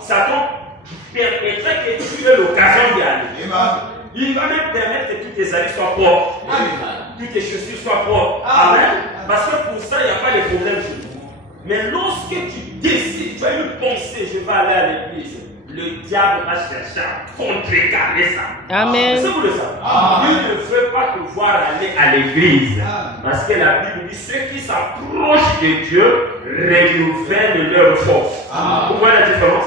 Satan permettrait que tu aies l'occasion d'y aller. Il va même permettre que tous tes habits soient propres. Que tes chaussures soient propres. Amen. Parce que pour ça, il n'y a pas de problème chez nous. Mais lorsque tu décides, tu as une pensée, je vais aller à l'église, le diable va chercher à contrecarrer ça. Amen. C'est vous le savez. Il ne veut pas te voir aller à l'église. Parce que la Bible dit, ceux qui s'approchent de Dieu renouvellent leur force. Vous voyez la différence?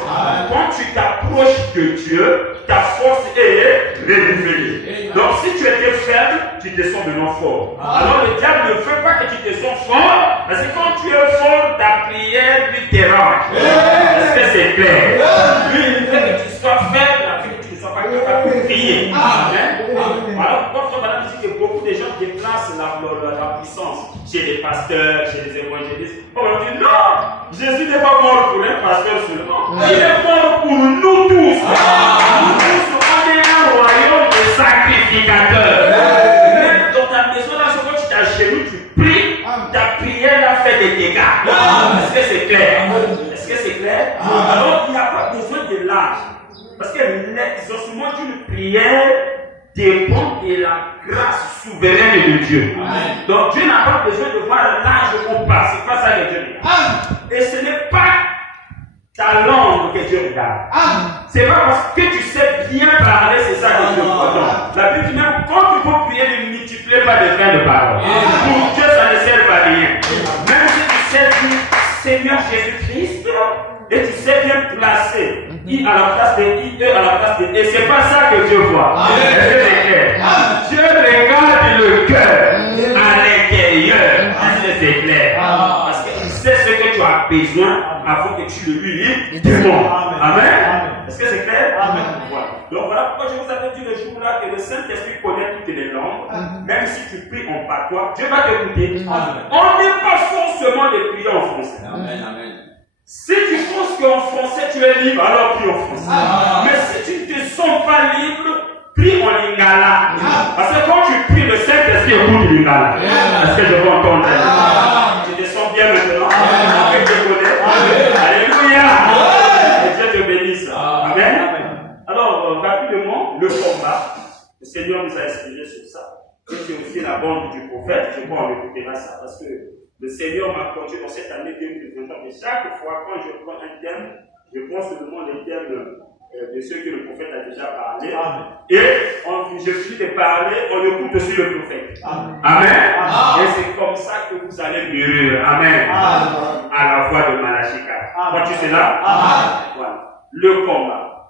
Quand tu t'approches de Dieu, ta force est renouvelée. Donc si tu étais faible, tu te sens maintenant fort. Alors le diable ne veut pas que tu te sens fort, parce que quand tu es fort, ta prière lui dérange. Est-ce que c'est clair? Lui, il veut que tu sois faible, afin que tu ne sois pas capable de prier. Alors pourquoi madame dit que beaucoup de gens déplacent la puissance chez les pasteurs, chez les évangélistes? On dit non, Jésus n'est pas mort pour un pasteur seulement. Il est mort pour nous tous. Nous tous, on est un royaume de sacrificateurs. Même dans ta maison, là, quand tu t'agenouilles, tu pries, ta prière a fait des dégâts. Est-ce que c'est clair? Est-ce que c'est clair? Alors, il n'y a pas besoin de l'âge. Parce que l'exaucement d'une prière dépend de la grâce souveraine de Dieu. Donc Dieu n'a pas besoin de voir l'âge qu'on passe. C'est pas ça que Dieu regarde. Et ce n'est pas ta langue que Dieu regarde. C'est pas parce que tu sais bien parler, c'est ça que Dieu regarde. La Bible dit même quand tu peux prier, ne multiplie pas de fins de parole. Pour Dieu, ça ne sert à rien. Même si tu sais dire Seigneur Jésus-Christ, et tu sais bien placer I à la place de I, E à la place de E. C'est pas ça que Dieu voit. Est-ce que c'est clair? Dieu regarde le cœur à l'intérieur. Est-ce que c'est clair? Parce qu'il sait ce que tu as besoin avant que tu le lui demandes. Amen. Est-ce que c'est clair? Amen. Voilà. Donc voilà pourquoi je vous avais dit le jour-là que le Saint-Esprit connaît toutes les langues. Même si tu pries en patois, Dieu va t'écouter. On n'est pas forcément de prier en français. Amen. Amen. Si tu penses qu'en français tu es libre, alors prie en français. Mais si tu ne te sens pas libre, prie en lingala. Parce que quand tu pries, le Saint-Esprit écoute lingala. Est-ce que je peux entendre? Tu te sens bien maintenant? Avec te connais? Alléluia! Que Dieu te bénisse. Amen. Alors, rapidement, le combat. Le Seigneur nous a inspiré sur ça. Et c'est aussi la bande du prophète. Je crois qu'on écoutera ça. Parce que le Seigneur m'a conduit dans cette année 2023. Et chaque fois, quand je prends un thème, je prends seulement les thèmes de ceux que le prophète a déjà parlé. Et je finis de parler, on écoute aussi le prophète. Amen. Et c'est comme ça que vous allez mûrir. Amen. À la voix de Malachi 4. Vois-tu cela? Voilà. Le combat.